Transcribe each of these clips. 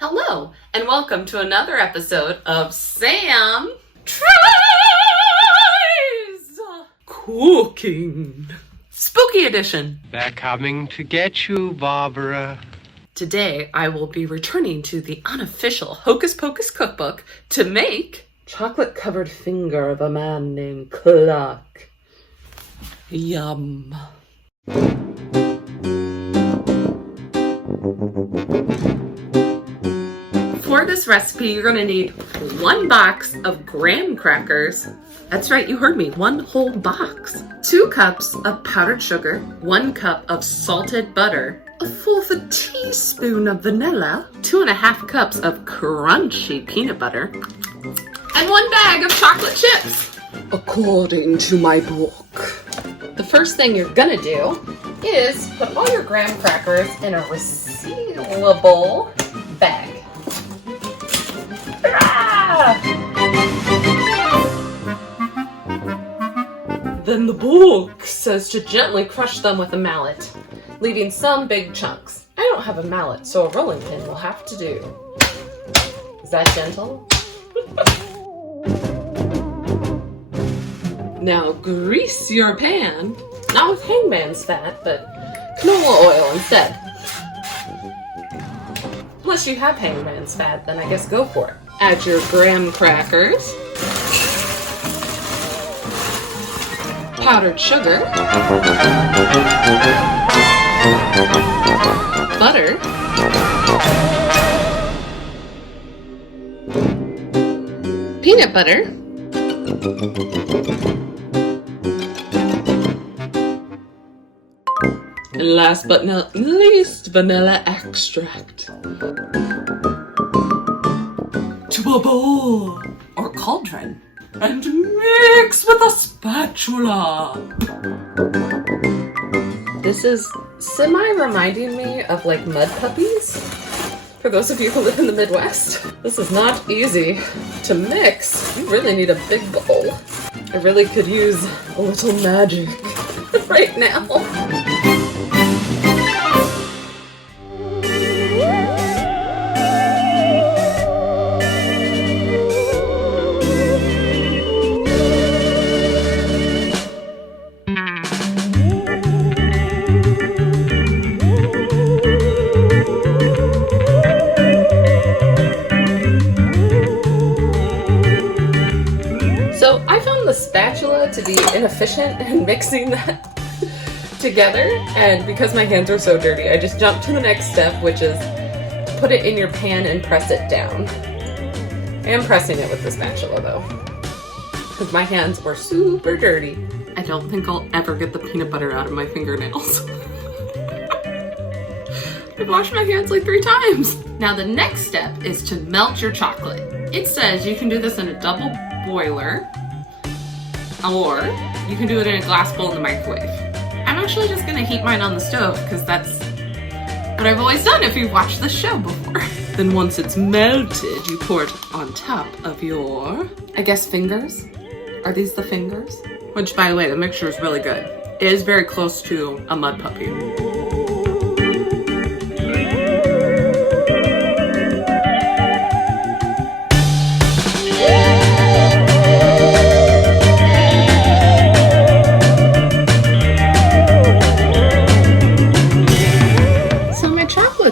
Hello, and welcome to another episode of Sam Tries Cooking. Spooky Edition. They're coming to get you, Barbara. Today, I will be returning to the Unofficial Hocus Pocus Cookbook to make chocolate-covered finger of a man named Clark. Yum. For this recipe, you're going to need 1 box of graham crackers. That's right, you heard me, 1 whole box. 2 cups of powdered sugar, 1 cup of salted butter, a 1/4 teaspoon of vanilla, 2.5 cups of crunchy peanut butter, and 1 bag of chocolate chips, according to my book. The first thing you're going to do is put all your graham crackers in a resealable bag. Then the book says to gently crush them with a mallet, leaving some big chunks. I don't have a mallet, so a rolling pin will have to do. Is that gentle? Now grease your pan, not with hangman's fat, but canola oil instead. Unless you have hangman's fat, then I guess go for it. Add your graham crackers, powdered sugar, butter, peanut butter, and last but not least, vanilla extract. To a bowl or cauldron and mix with a spatula. This is semi-reminding me of like mud puppies. For those of you who live in the Midwest, this is not easy to mix. You really need a big bowl. I really could use a little magic right now. Spatula to be inefficient in mixing that together, and because my hands are so dirty, I just jumped to the next step, which is put it in your pan and press it down. I am pressing it with the spatula though, because my hands were super dirty. I don't think I'll ever get the peanut butter out of my fingernails. I've washed my hands like 3 times. Now the next step is to melt your chocolate. It says you can do this in a double boiler, or you can do it in a glass bowl in the microwave. I'm actually just gonna heat mine on the stove because that's what I've always done if you've watched the show before. Then once it's melted, you pour it on top of your, I guess, fingers? Are these the fingers? Which, by the way, the mixture is really good. It is very close to a mud puppy.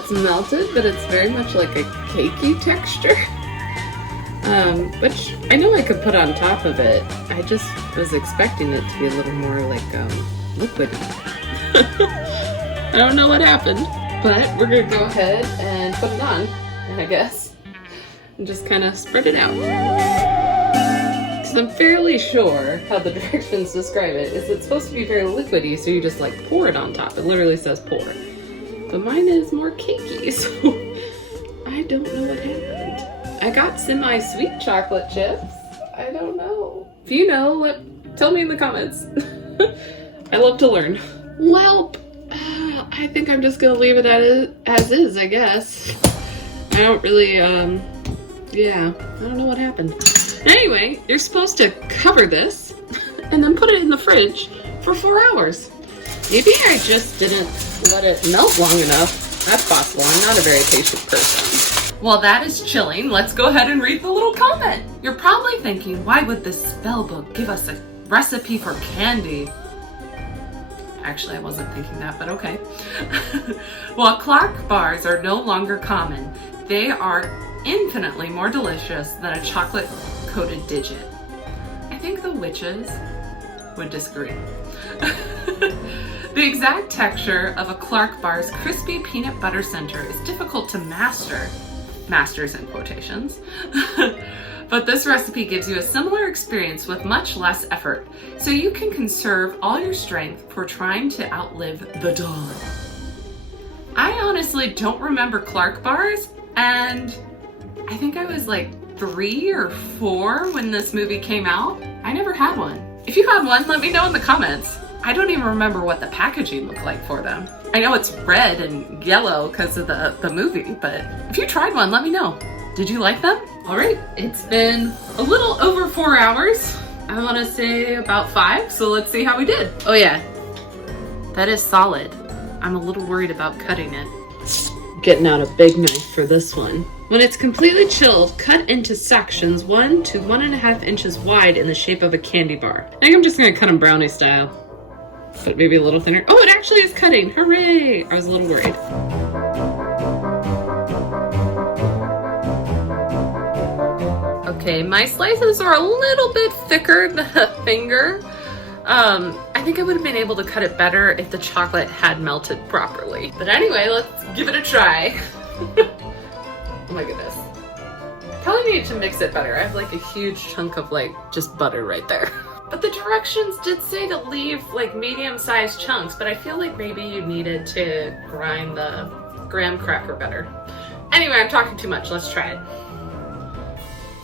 Melted, but it's very much like a cakey texture, which I know I could put on top of it. I just was expecting it to be a little more like liquidy. I don't know what happened, but we're gonna go ahead and put it on, I guess, and just kind of spread it out. Because I'm fairly sure how the directions describe it is it's supposed to be very liquidy, so you just like pour it on top. It literally says pour. But mine is more cakey, so I don't know what happened. I got semi-sweet chocolate chips. I don't know. If you know, tell me in the comments. I love to learn. Well, I think I'm just gonna leave it as is, I guess. I don't really, yeah, I don't know what happened. Anyway, you're supposed to cover this and then put it in the fridge for 4 hours. Maybe I just didn't let it melt long enough. That's possible. I'm not a very patient person. While that is chilling, let's go ahead and read the little comment. You're probably thinking, why would this spell book give us a recipe for candy? Actually, I wasn't thinking that, but okay. While Clark bars are no longer common, they are infinitely more delicious than a chocolate-coated digit. I think the witches would disagree. The exact texture of a Clark bar's crispy peanut butter center is difficult to master. Masters in quotations. But this recipe gives you a similar experience with much less effort, so you can conserve all your strength for trying to outlive the dawn. I honestly don't remember Clark bars, and I think I was like 3 or 4 when this movie came out. I never had one. If you had one, let me know in the comments. I don't even remember what the packaging looked like for them. I know it's red and yellow because of the movie, but if you tried one, let me know. Did you like them? All right, it's been a little over 4 hours. I want to say about 5, so let's see how we did. Oh yeah, that is solid. I'm a little worried about cutting it. Getting out a big knife for this one. When it's completely chilled, cut into sections 1 to 1.5 inches wide in the shape of a candy bar. I think I'm just gonna cut them brownie style. But maybe a little thinner. Oh, it actually is cutting. Hooray! I was a little worried. Okay, my slices are a little bit thicker than a finger. I think I would have been able to cut it better if the chocolate had melted properly. But anyway, let's give it a try. Oh my goodness. Probably need to mix it better. I have like a huge chunk of like just butter right there. But the directions did say to leave like medium-sized chunks, but I feel like maybe you needed to grind the graham cracker better. Anyway, I'm talking too much. Let's try it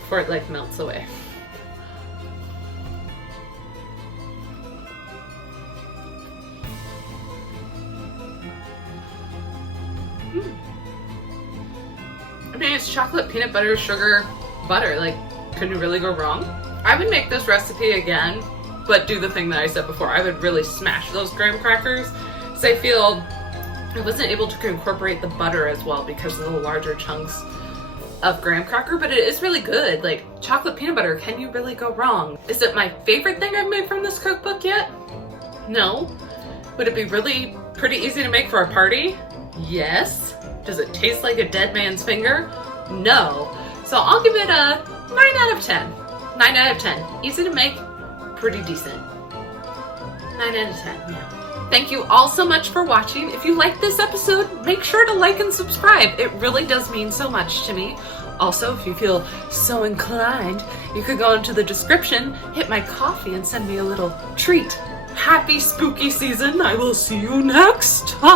before it like melts away. I mean, it's chocolate, peanut butter, sugar, butter. Like, couldn't really go wrong. I would make this recipe again, but do the thing that I said before. I would really smash those graham crackers. So I feel I wasn't able to incorporate the butter as well because of the larger chunks of graham cracker, but it is really good. Like, chocolate peanut butter, can you really go wrong? Is it my favorite thing I've made from this cookbook yet? No. Would it be really pretty easy to make for a party? Yes. Does it taste like a dead man's finger? No. So I'll give it a 9 out of 10. 9 out of 10. Easy to make, pretty decent. 9 out of 10, yeah. Thank you all so much for watching. If you liked this episode, make sure to like and subscribe. It really does mean so much to me. Also, if you feel so inclined, you could go into the description, hit my coffee, and send me a little treat. Happy spooky season. I will see you next time.